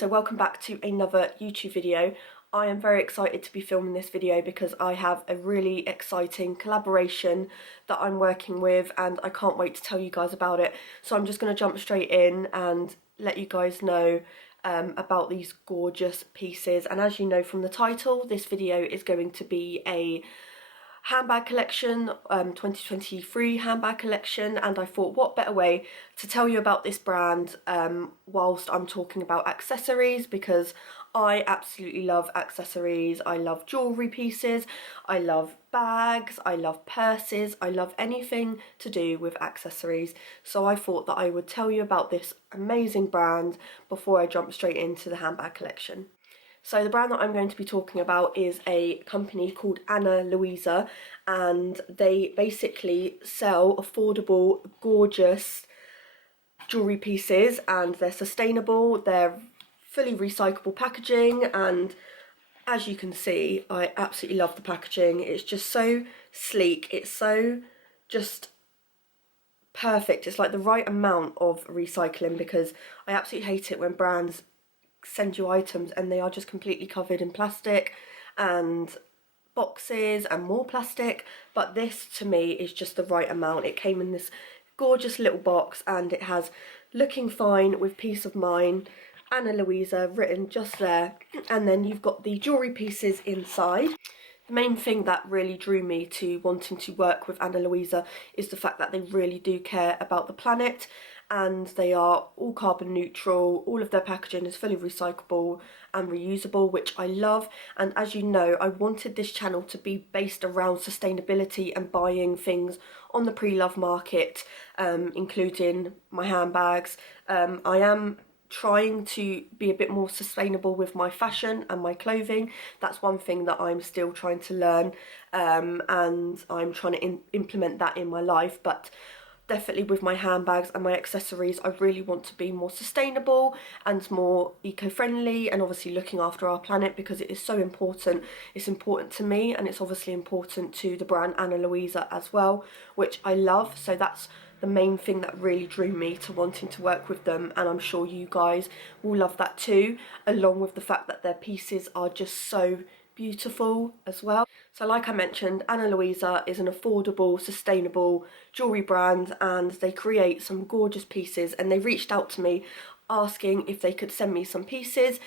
so welcome back to another YouTube video. I am very excited to be filming this video because I have a really exciting collaboration that I'm working with and I can't wait to tell you guys about it. So I'm just going to jump straight in and let you guys know about these gorgeous pieces. And as you know from the title, this video is going to be a handbag collection, 2023 handbag collection, and I thought what better way to tell you about this brand whilst I'm talking about accessories, because I absolutely love accessories. I love jewellery pieces, I love bags, I love purses, I love anything to do with accessories. So I thought that I would tell you about this amazing brand before I jump straight into the handbag collection. So the brand that I'm going to be talking about is a company called Ana Luisa, and they basically sell affordable, gorgeous jewellery pieces, and they're sustainable, they're fully recyclable packaging, and as you can see, I absolutely love the packaging. It's just so sleek, it's so just perfect. It's like the right amount of recycling, because I absolutely hate it when brands send you items and they are just completely covered in plastic and boxes and more plastic, but this to me is just the right amount. It came in this gorgeous little box and it has "looking fine with peace of mind, Ana Luisa" written just there, and then you've got the jewellery pieces inside. The main thing that really drew me to wanting to work with Ana Luisa is the fact that they really do care about the planet, and they are all carbon neutral. All of their packaging is fully recyclable and reusable, which I love. And as you know, I wanted this channel to be based around sustainability and buying things on the pre-love market, including my handbags. I am trying to be a bit more sustainable with my fashion and my clothing. That's one thing that I'm still trying to learn, and I'm trying to implement that in my life. But definitely with my handbags and my accessories, I really want to be more sustainable and more eco-friendly, and obviously looking after our planet, because it is so important. It's important to me, and it's obviously important to the brand Ana Luisa as well, which I love. So that's the main thing that really drew me to wanting to work with them, and I'm sure you guys will love that too, along with the fact that their pieces are just so beautiful as well. So like I mentioned, Ana Luisa is an affordable, sustainable jewellery brand, and they create some gorgeous pieces, and they reached out to me asking if they could send me some pieces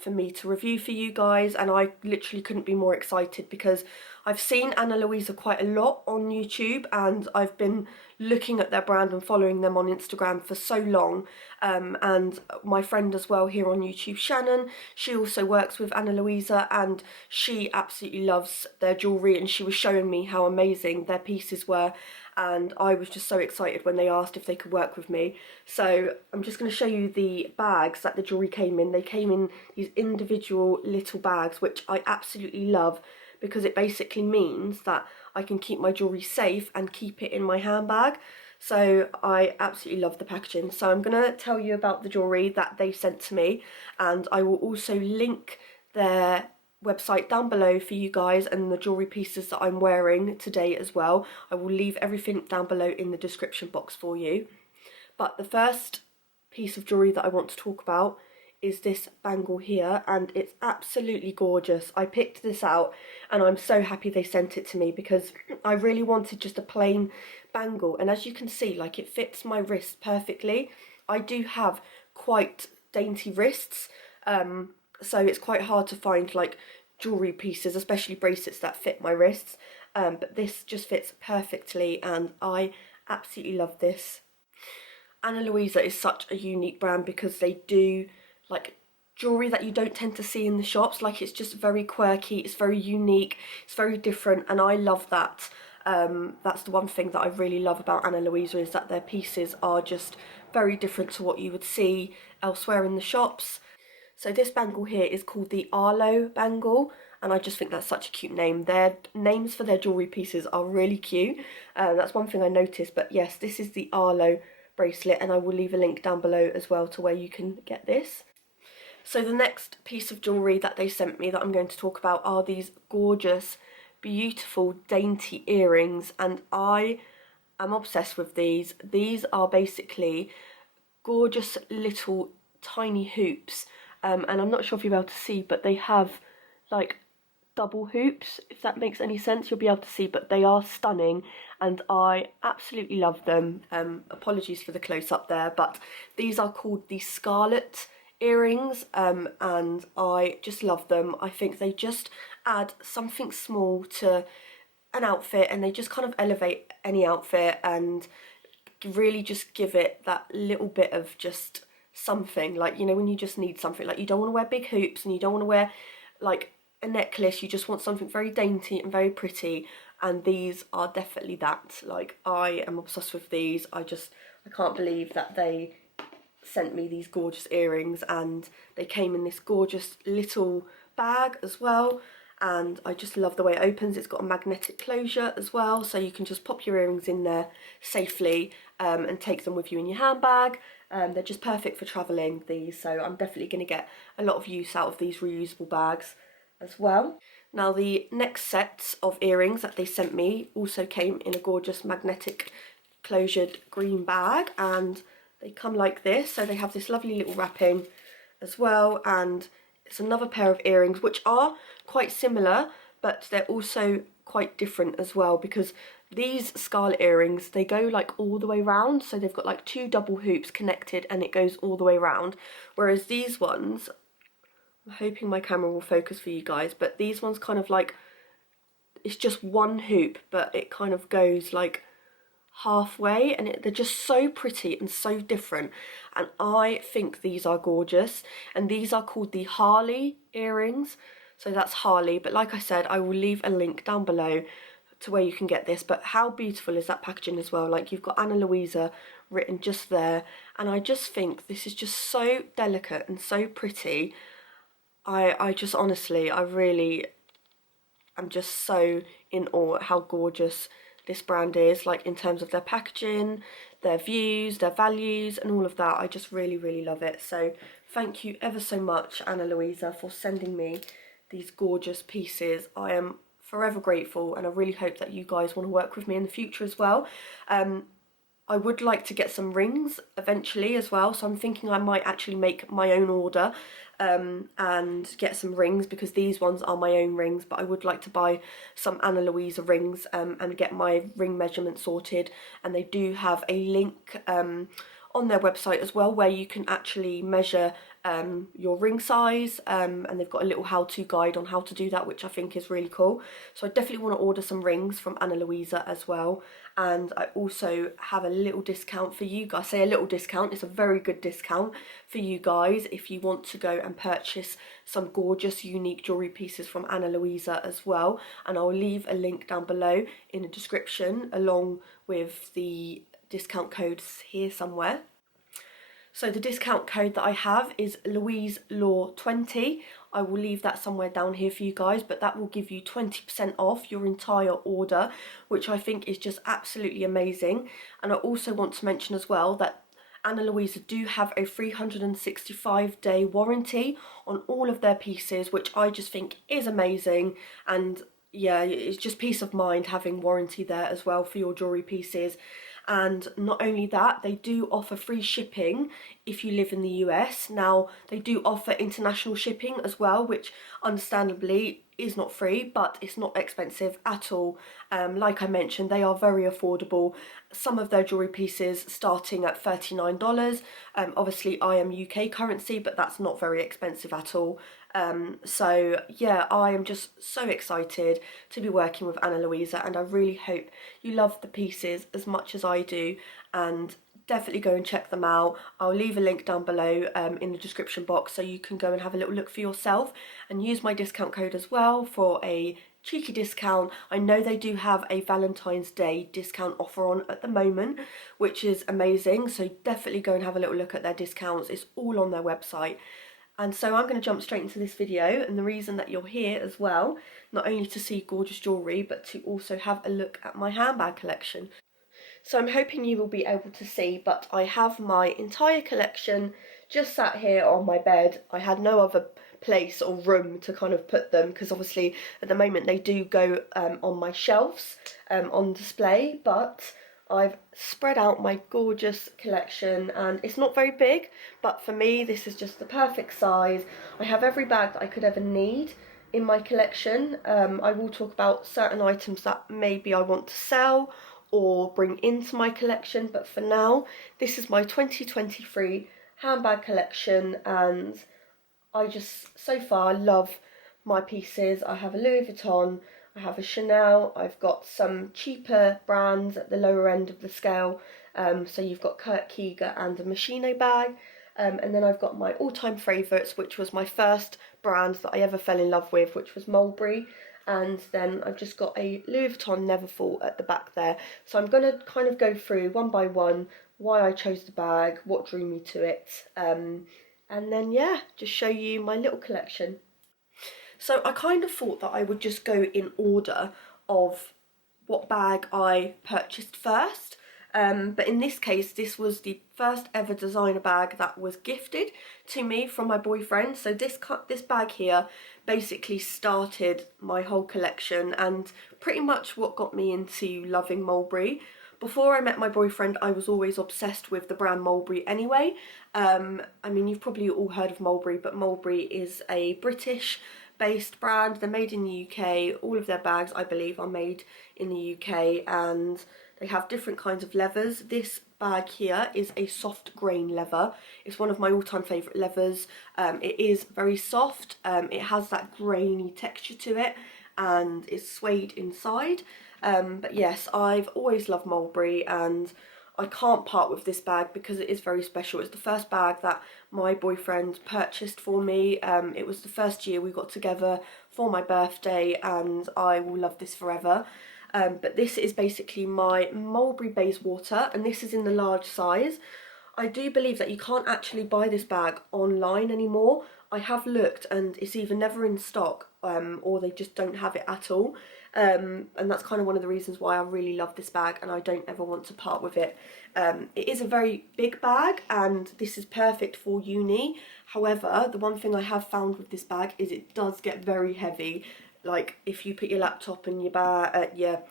for me to review for you guys, and I literally couldn't be more excited, because I've seen Ana Luisa quite a lot on YouTube, and I've been looking at their brand and following them on Instagram for so long, and my friend as well here on YouTube, Shannon, she also works with Ana Luisa, and she absolutely loves their jewellery, and she was showing me how amazing their pieces were, and I was just so excited when they asked if they could work with me. So I'm just going to show you the bags that the jewellery came in. They came in these individual little bags, which I absolutely love, because it basically means that I can keep my jewellery safe and keep it in my handbag. So I absolutely love the packaging. So I'm going to tell you about the jewellery that they sent to me, and I will also link their website down below for you guys, and the jewellery pieces that I'm wearing today as well. I will leave everything down below in the description box for you. But the first piece of jewellery that I want to talk about is this bangle here, and it's absolutely gorgeous. I picked this out and I'm so happy they sent it to me, because I really wanted just a plain bangle, and as you can see, like, it fits my wrist perfectly. I do have quite dainty wrists, so it's quite hard to find like jewellery pieces, especially bracelets, that fit my wrists, but this just fits perfectly, and I absolutely love this. Ana Luisa is such a unique brand because they do like jewellery that you don't tend to see in the shops. Like, it's just very quirky, it's very unique, it's very different, and I love that. That's the one thing that I really love about Ana Luisa, is that their pieces are just very different to what you would see elsewhere in the shops. So this bangle here is called the Arlo bangle, and I just think that's such a cute name. Their names for their jewellery pieces are really cute. That's one thing I noticed, but yes, this is the Arlo bracelet, and I will leave a link down below as well to where you can get this. So the next piece of jewellery that they sent me that I'm going to talk about are these gorgeous, beautiful, dainty earrings, and I am obsessed with these. These are basically gorgeous little tiny hoops, and I'm not sure if you'll be able to see, but they have like double hoops, if that makes any sense. You'll be able to see, but they are stunning and I absolutely love them. Apologies for the close-up there, but these are called the Scarlet earrings, and I just love them. I think they just add something small to an outfit and they just kind of elevate any outfit and really just give it that little bit of just something, like, you know, when you just need something, like you don't want to wear big hoops and you don't want to wear like a necklace, you just want something very dainty and very pretty, and these are definitely that. Like, I am obsessed with these. I can't believe that they sent me these gorgeous earrings, and they came in this gorgeous little bag as well, and I just love the way it opens. It's got a magnetic closure as well, so you can just pop your earrings in there safely and take them with you in your handbag. They're just perfect for travelling, these, so I'm definitely going to get a lot of use out of these reusable bags as well. Now, the next set of earrings that they sent me also came in a gorgeous magnetic closured green bag, and they come like this, so they have this lovely little wrapping as well, and it's another pair of earrings which are quite similar, but they're also quite different as well, because these Scarlet earrings, they go like all the way round, so they've got like two double hoops connected and it goes all the way round, whereas these ones, I'm hoping my camera will focus for you guys, but these ones kind of like, it's just one hoop, but it kind of goes like halfway, and they're just so pretty and so different, and I think these are gorgeous. And these are called the Harley earrings, so that's Harley, but like I said, I will leave a link down below to where you can get this. But how beautiful is that packaging as well? Like, you've got Ana Luisa written just there, and I just think this is just so delicate and so pretty. I just honestly, I really am just so in awe at how gorgeous this brand is, like in terms of their packaging, their views, their values and all of that. I just really, really love it. So thank you ever so much, Ana Luisa, for sending me these gorgeous pieces. I am forever grateful, and I really hope that you guys want to work with me in the future as well. I would like to get some rings eventually as well, so I'm thinking I might actually make my own order and get some rings, because these ones are my own rings, but I would like to buy some Ana Luisa rings and get my ring measurement sorted. And they do have a link on their website as well where you can actually measure your ring size, and they've got a little how-to guide on how to do that, which I think is really cool. So I definitely want to order some rings from Ana Luisa as well. And I also have a little discount for you guys. I say a little discount, it's a very good discount for you guys if you want to go and purchase some gorgeous unique jewellery pieces from Ana Luisa as well. And I'll leave a link down below in the description along with the discount codes here somewhere. So the discount code that I have is LouiseLaw20. I will leave that somewhere down here for you guys, but that will give you 20% off your entire order, which I think is just absolutely amazing. And I also want to mention as well that Ana Luisa do have a 365-day warranty on all of their pieces, which I just think is amazing. And yeah, it's just peace of mind having warranty there as well for your jewellery pieces. And not only that, they do offer free shipping if you live in the US. Now, they do offer international shipping as well, which understandably is not free, but it's not expensive at all. Like I mentioned, they are very affordable. Some of their jewellery pieces starting at $39. Obviously, I am UK currency, but that's not very expensive at all. So yeah, I am just so excited to be working with Ana Luisa, and I really hope you love the pieces as much as I do, and definitely go and check them out. I'll leave a link down below in the description box so you can go and have a little look for yourself and use my discount code as well for a cheeky discount. I know they do have a Valentine's Day discount offer on at the moment, which is amazing, so definitely go and have a little look at their discounts. It's all on their website. And so I'm going to jump straight into this video, and the reason that you're here as well, not only to see gorgeous jewellery, but to also have a look at my handbag collection. So I'm hoping you will be able to see, but I have my entire collection just sat here on my bed. I had no other place or room to kind of put them, because obviously at the moment they do go on my shelves on display, but I've spread out my gorgeous collection, and it's not very big, but for me this is just the perfect size. I have every bag that I could ever need in my collection. I will talk about certain items that maybe I want to sell or bring into my collection, but for now this is my 2023 handbag collection, and I just so far love my pieces. I have a Louis Vuitton, I have a Chanel, I've got some cheaper brands at the lower end of the scale, so you've got Kurt Geiger and a Moschino bag, and then I've got my all-time favourites, which was my first brand that I ever fell in love with, which was Mulberry, and then I've just got a Louis Vuitton Neverfull at the back there. So I'm going to kind of go through one by one why I chose the bag, what drew me to it, and then yeah, just show you my little collection. So I kind of thought that I would just go in order of what bag I purchased first. But in this case, this was the first ever designer bag that was gifted to me from my boyfriend. So this bag here basically started my whole collection and pretty much what got me into loving Mulberry. Before I met my boyfriend, I was always obsessed with the brand Mulberry anyway. I mean, you've probably all heard of Mulberry, but Mulberry is a British based brand. They're made in the UK. All of their bags, I believe, are made in the UK, and they have different kinds of leathers. This bag here is a soft grain leather. It's one of my all-time favourite leathers. It is very soft. It has that grainy texture to it, and it's suede inside. But yes, I've always loved Mulberry, and I can't part with this bag because it is very special. It's the first bag that my boyfriend purchased for me. It was the first year we got together for my birthday, and I will love this forever. But this is basically my Mulberry Bayswater, and this is in the large size. I do believe that you can't actually buy this bag online anymore. I have looked and it's either never in stock or they just don't have it at all. And that's kind of one of the reasons why I really love this bag and I don't ever want to part with it. It is a very big bag and this is perfect for uni. However, the one thing I have found with this bag is it does get very heavy. Like if you put your laptop and your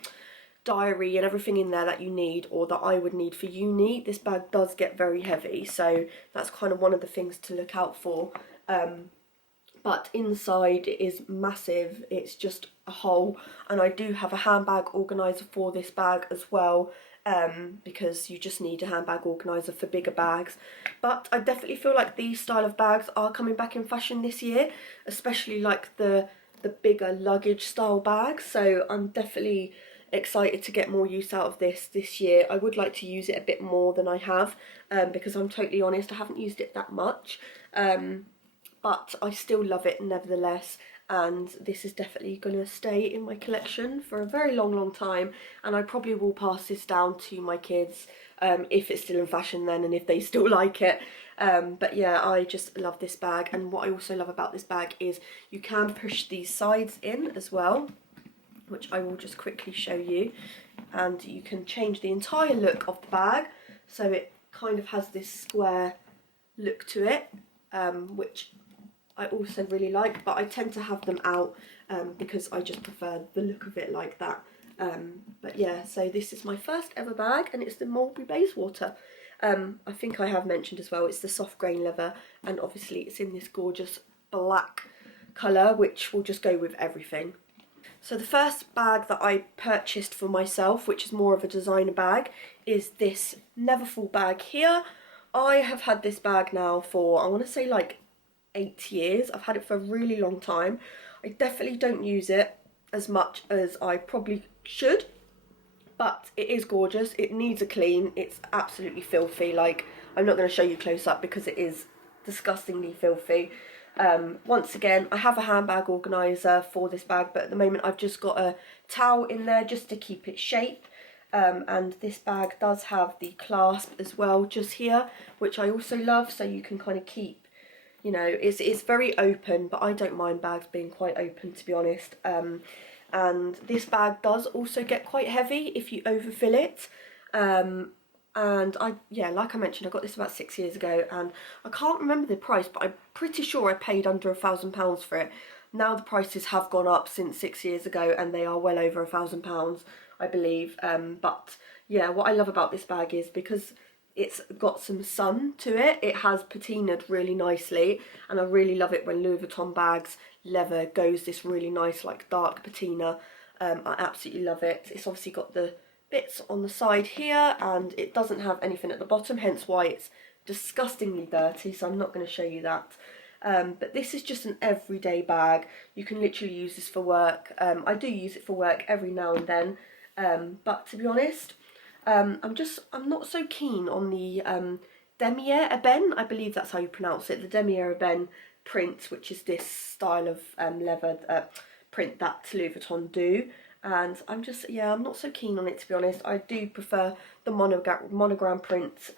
diary and everything in there that you need or that I would need for uni, this bag does get very heavy, so that's kind of one of the things to look out for. But inside it is massive, it's just a hole, and I do have a handbag organiser for this bag as well, because you just need a handbag organiser for bigger bags. But I definitely feel like these style of bags are coming back in fashion this year, especially like the bigger luggage style bags, so I'm definitely excited to get more use out of this year. I would like to use it a bit more than I have, because I'm totally honest, I haven't used it that much, but I still love it nevertheless, and this is definitely going to stay in my collection for a very long time, and I probably will pass this down to my kids if it's still in fashion then and if they still like it. But yeah, I just love this bag, and what I also love about this bag is you can push these sides in as well, which I will just quickly show you, and you can change the entire look of the bag, so it kind of has this square look to it, which I also really like, but I tend to have them out because I just prefer the look of it like that. But yeah, so this is my first ever bag, and it's the Mulberry Bayswater. I think I have mentioned as well, it's the soft grain leather, and obviously it's in this gorgeous black colour, which will just go with everything. So the first bag that I purchased for myself, which is more of a designer bag, is this Neverfull bag here. I have had this bag now for, I want to say like 8 years. I've had it for a really long time. I definitely don't use it as much as I probably should, but it is gorgeous. It needs a clean. It's absolutely filthy. Like, I'm not going to show you close up because it is disgustingly filthy. Once again, I have a handbag organiser for this bag, but at the moment I've just got a towel in there just to keep it shape. And this bag does have the clasp as well just here, which I also love, so you can kind of keep, you know, it's very open, but I don't mind bags being quite open, to be honest. And this bag does also get quite heavy if you overfill it. And like I mentioned, I got this about 6 years ago, and I can't remember the price, but I'm pretty sure I paid under £1,000 for it. Now the prices have gone up since 6 years ago, and they are well over £1,000, I believe. But yeah, what I love about this bag is because it's got some sun to it, it has patinaed really nicely, and I really love it when Louis Vuitton bags leather goes this really nice like dark patina. I absolutely love it. It's obviously got the bits on the side here, and it doesn't have anything at the bottom, hence why it's disgustingly dirty, so I'm not going to show you that. But this is just an everyday bag. You can literally use this for work. I do use it for work every now and then, but to be honest, I'm not so keen on the Demier Ebene, I believe that's how you pronounce it, the Demier Ebene print, which is this style of leather print that Louis Vuitton do. And I'm not so keen on it, to be honest. I do prefer the monogram print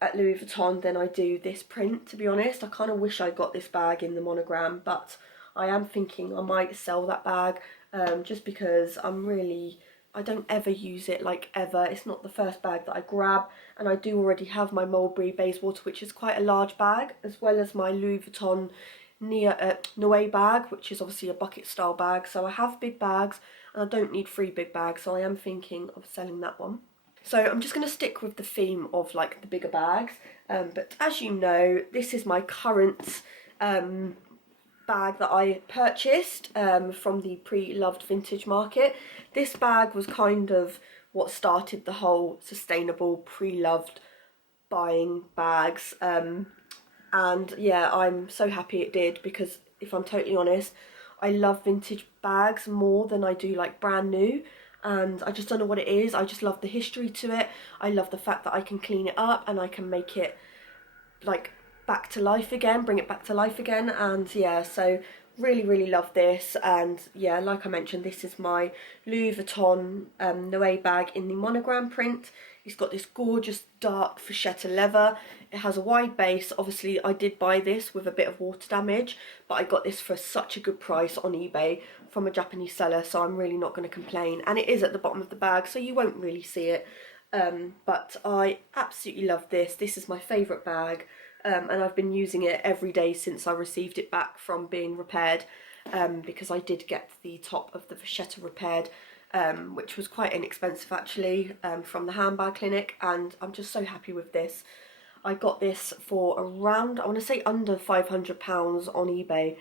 at Louis Vuitton than I do this print, to be honest. I kind of wish I got this bag in the monogram, but I am thinking I might sell that bag, just because I don't ever use it, like ever. It's not the first bag that I grab, and I do already have my Mulberry Bayswater, which is quite a large bag, as well as my Louis Vuitton Noé bag, which is obviously a bucket style bag. So I have big bags, and I don't need 3 big bags, so I am thinking of selling that one. So I'm just going to stick with the theme of like the bigger bags, but as you know, this is my current bag that I purchased from the pre-loved vintage market. This bag was kind of what started the whole sustainable pre-loved buying bags, and yeah, I'm so happy it did, because if I'm totally honest, I love vintage bags more than I do like brand new. And I just don't know what it is. I just love the history to it. I love the fact that I can clean it up and I can make it like back to life again, bring it back to life again. And yeah, so really love this. And yeah, like I mentioned, this is my Louis Vuitton Noé bag in the monogram print. It's got this gorgeous dark vachetta leather. It has a wide base. Obviously I did buy this with a bit of water damage, but I got this for such a good price on eBay from a Japanese seller, so I'm really not going to complain. And it is at the bottom of the bag, so you won't really see it, but I absolutely love this. This is my favourite bag, and I've been using it every day since I received it back from being repaired, because I did get the top of the vachetta repaired, which was quite inexpensive actually, from the handbag clinic, and I'm just so happy with this. I got this for around, I want to say under £500 on eBay.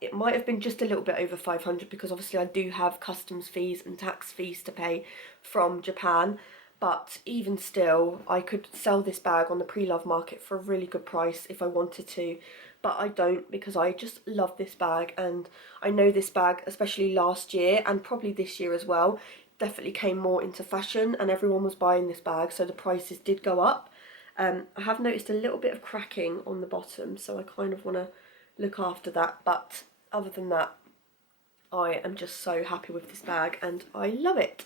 It might have been just a little bit over 500 because obviously I do have customs fees and tax fees to pay from Japan, but even still I could sell this bag on the pre-love market for a really good price if I wanted to, but I don't, because I just love this bag. And I know this bag, especially last year and probably this year as well, definitely came more into fashion and everyone was buying this bag, so the prices did go up. I have noticed a little bit of cracking on the bottom, so I kind of want to look after that, but other than that, I am just so happy with this bag and I love it.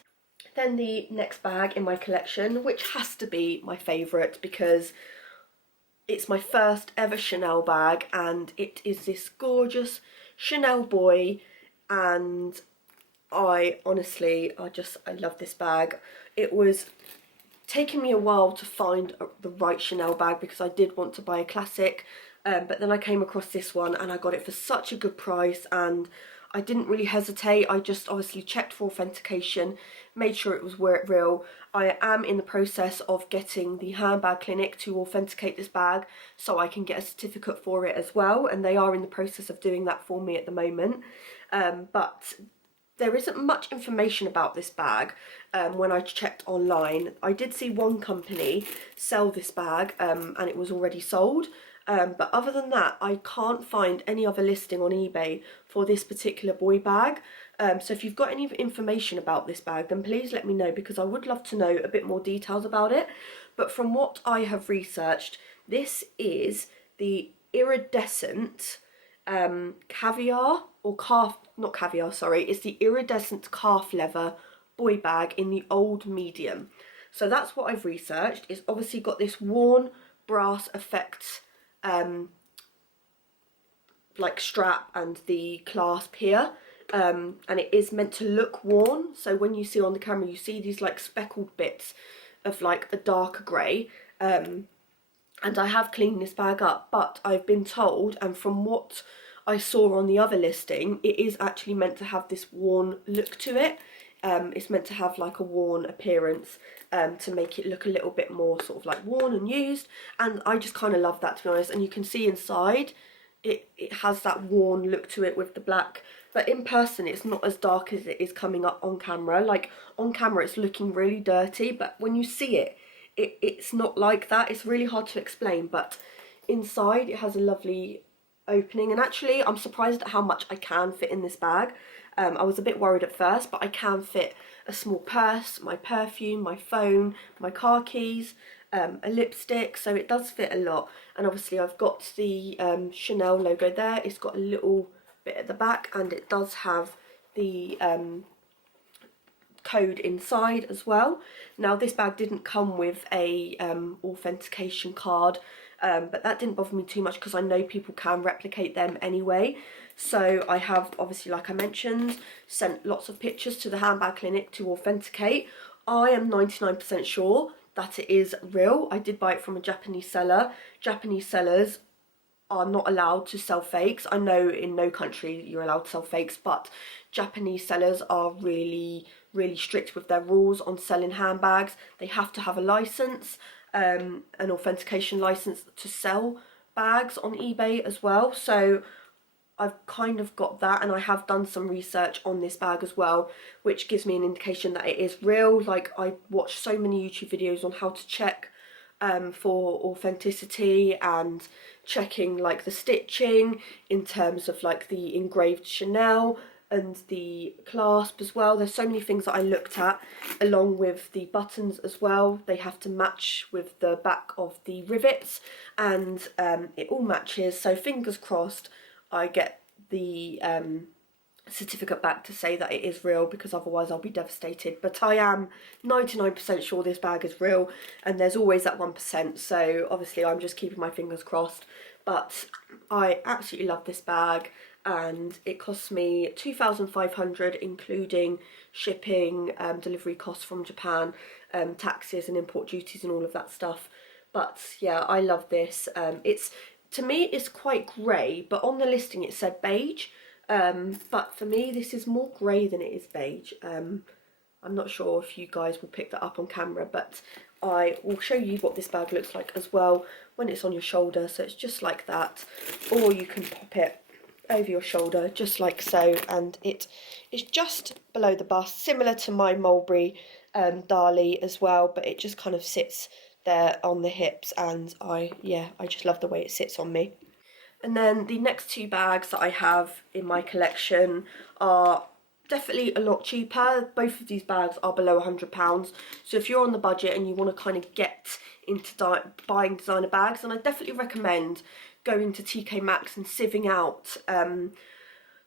Then the next bag in my collection, which has to be my favourite because it's my first ever Chanel bag, and it is this gorgeous Chanel boy, and I love this bag. It was taking me a while to find the right Chanel bag because I did want to buy a classic, but then I came across this one and I got it for such a good price, and I didn't really hesitate. I just obviously checked for authentication, made sure it was real. I am in the process of getting the handbag clinic to authenticate this bag so I can get a certificate for it as well, and they are in the process of doing that for me at the moment. But there isn't much information about this bag when I checked online. I did see one company sell this bag, and it was already sold. But other than that, I can't find any other listing on eBay for this particular boy bag. So if you've got any information about this bag, then please let me know, because I would love to know a bit more details about it. But from what I have researched, this is the iridescent caviar or calf, not caviar, sorry, it's the iridescent calf leather boy bag in the old medium. So that's what I've researched. It's obviously got this worn brass effect like strap and the clasp here, and it is meant to look worn, so when you see on the camera you see these like speckled bits of like a darker grey, and I have cleaned this bag up, but I've been told, and from what I saw on the other listing, it is actually meant to have this worn look to it. It's meant to have like a worn appearance to make it look a little bit more sort of like worn and used, and I just kind of love that, to be honest. And you can see inside it has that worn look to it with the black, but in person it's not as dark as it is coming up on camera. Like on camera it's looking really dirty, but when you see it, it's not like that. It's really hard to explain, but inside it has a lovely opening, and actually I'm surprised at how much I can fit in this bag. I was a bit worried at first, but I can fit a small purse, my perfume, my phone, my car keys, a lipstick, so it does fit a lot. And obviously I've got the Chanel logo there. It's got a little bit at the back, and it does have the code inside as well. Now this bag didn't come with a authentication card, but that didn't bother me too much because I know people can replicate them anyway. So I have, obviously, like I mentioned, sent lots of pictures to the handbag clinic to authenticate. I am 99% sure that it is real. I did buy it from a Japanese seller. Japanese sellers are not allowed to sell fakes. I know in no country you're allowed to sell fakes, but Japanese sellers are really strict with their rules on selling handbags. They have to have a license, an authentication license to sell bags on eBay as well. So I've kind of got that, and I have done some research on this bag as well, which gives me an indication that it is real. Like, I watched so many YouTube videos on how to check for authenticity, and checking like the stitching in terms of like the engraved Chanel and the clasp as well. There's so many things that I looked at, along with the buttons as well. They have to match with the back of the rivets, and it all matches. So fingers crossed I get the certificate back to say that it is real, because otherwise I'll be devastated. But I am 99% sure this bag is real, and there's always that 1%, so obviously I'm just keeping my fingers crossed. But I absolutely love this bag, and it costs me $2,500 including shipping, delivery costs from Japan, taxes and import duties and all of that stuff. But yeah, I love this. To me it's quite grey, but on the listing it said beige. But for me this is more grey than it is beige. I'm not sure if you guys will pick that up on camera, but I will show you what this bag looks like as well when it's on your shoulder. So it's just like that, or you can pop it over your shoulder just like so, and it is just below the bust, similar to my Mulberry Dali as well, but it just kind of sits there on the hips, and I just love the way it sits on me. And then the next two bags that I have in my collection are definitely a lot cheaper. Both of these bags are below £100. So if you're on the budget and you want to kind of get into buying designer bags, then I definitely recommend going to TK Maxx and sieving out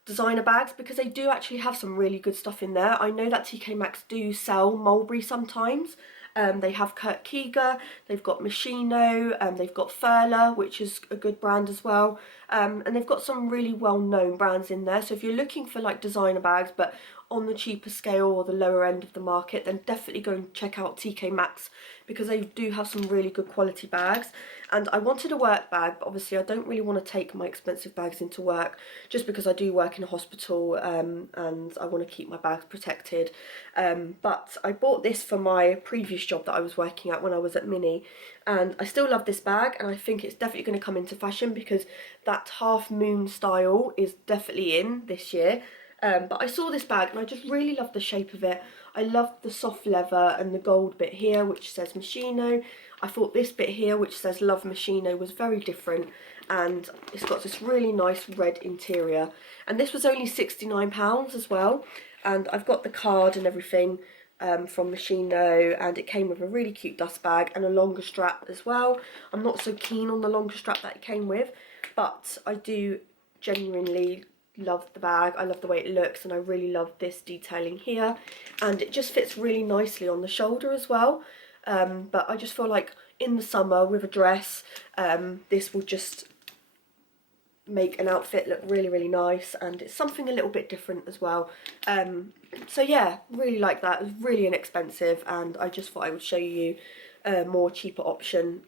designer bags, because they do actually have some really good stuff in there. I know that TK Maxx do sell Mulberry sometimes. They have Kurt Geiger, they've got Moschino, they've got Furler, which is a good brand as well, and they've got some really well-known brands in there. So if you're looking for like designer bags but on the cheaper scale or the lower end of the market, then definitely go and check out TK Maxx, because they do have some really good quality bags. And I wanted a work bag, but obviously I don't really want to take my expensive bags into work, just because I do work in a hospital, and I want to keep my bags protected. But I bought this for my previous job that I was working at when I was at Mini, and I still love this bag, and I think it's definitely going to come into fashion, because that half moon style is definitely in this year. But I saw this bag and I just really love the shape of it. I love the soft leather and the gold bit here which says Moschino. I thought this bit here which says Love Moschino was very different, and it's got this really nice red interior. And this was only £69 as well, and I've got the card and everything from Moschino, and it came with a really cute dust bag and a longer strap as well. I'm not so keen on the longer strap that it came with, but I do genuinely love the bag. I love the way it looks, and I really love this detailing here, and it just fits really nicely on the shoulder as well. But I just feel like in the summer with a dress, this will just make an outfit look really nice, and it's something a little bit different as well. So yeah, really like that. It was really inexpensive, and I just thought I would show you a more cheaper option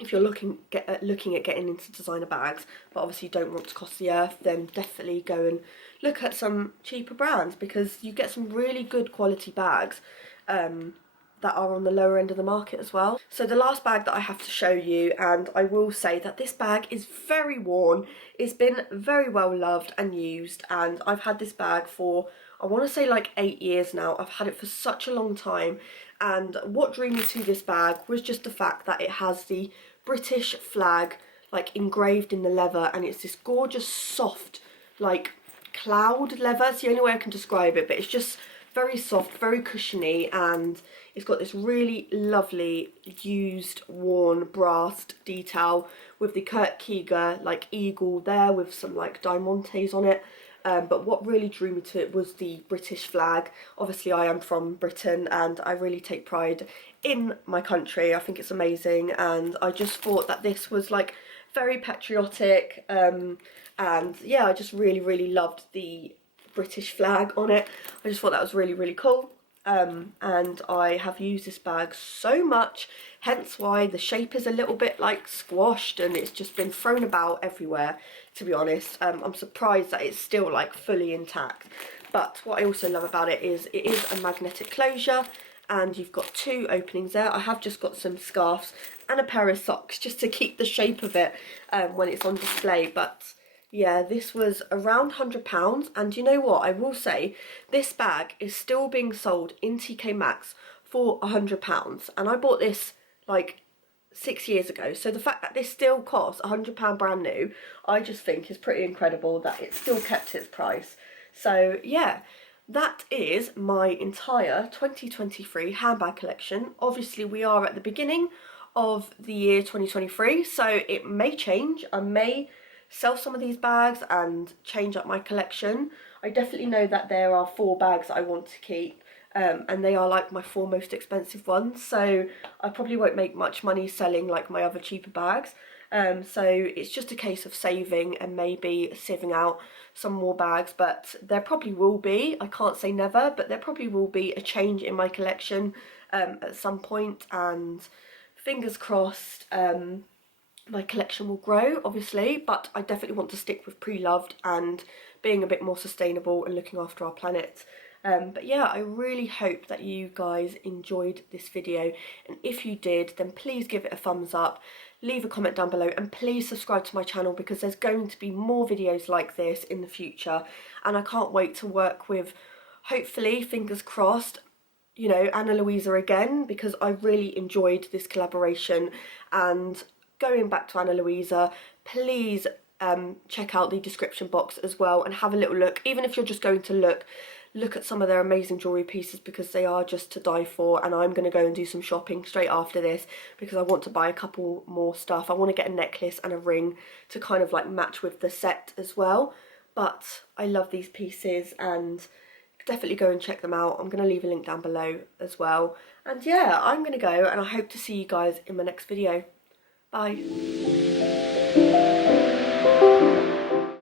if you're looking at getting into designer bags, but obviously you don't want to cost the earth, then definitely go and look at some cheaper brands, because you get some really good quality bags that are on the lower end of the market as well. So the last bag that I have to show you, and I will say that this bag is very worn, it's been very well loved and used, and I've had this bag for, I want to say like 8 years now. I've had it for such a long time, and what drew me to this bag was just the fact that it has the British flag like engraved in the leather, and it's this gorgeous soft like cloud leather. It's the only way I can describe it, but it's just very soft, very cushiony, and it's got this really lovely used worn brass detail with the Kurt Geiger like eagle there with some like diamantes on it. But what really drew me to it was the British flag. Obviously I am from Britain and I really take pride in my country. I think it's amazing, and I just thought that this was like very patriotic, and yeah, I just really loved the British flag on it. I just thought that was really cool. And I have used this bag so much, hence why the shape is a little bit like squashed and it's just been thrown about everywhere, to be honest. I'm surprised that it's still like fully intact. But what I also love about it is a magnetic closure, and you've got 2 openings there. I have just got some scarves and a pair of socks just to keep the shape of it when it's on display. But yeah, this was around £100, and you know what, I will say this bag is still being sold in TK Maxx for £100, and I bought this like 6 years ago, so the fact that this still costs £100 brand new, I just think is pretty incredible that it still kept its price. So yeah, that is my entire 2023 handbag collection. Obviously we are at the beginning of the year 2023, so it may change. I may sell some of these bags and change up my collection. I definitely know that there are 4 bags that I want to keep, and they are like my 4 most expensive ones, so I probably won't make much money selling like my other cheaper bags. So it's just a case of saving and maybe sieving out some more bags, but there probably will be, I can't say never, but there probably will be a change in my collection at some point, and fingers crossed my collection will grow, obviously, but I definitely want to stick with pre-loved and being a bit more sustainable and looking after our planet. But yeah, I really hope that you guys enjoyed this video, and if you did, then please give it a thumbs up, leave a comment down below, and please subscribe to my channel, because there's going to be more videos like this in the future, and I can't wait to work with, hopefully, fingers crossed, you know, Anna Louisa again, because I really enjoyed this collaboration. And going back to Anna Louisa, please check out the description box as well and have a little look, even if you're just going to look at some of their amazing jewellery pieces, because they are just to die for. And I'm going to go and do some shopping straight after this, because I want to buy a couple more stuff. I want to get a necklace and a ring to kind of like match with the set as well. But I love these pieces, and definitely go and check them out. I'm going to leave a link down below as well. And yeah, I'm going to go, and I hope to see you guys in my next video. Bye.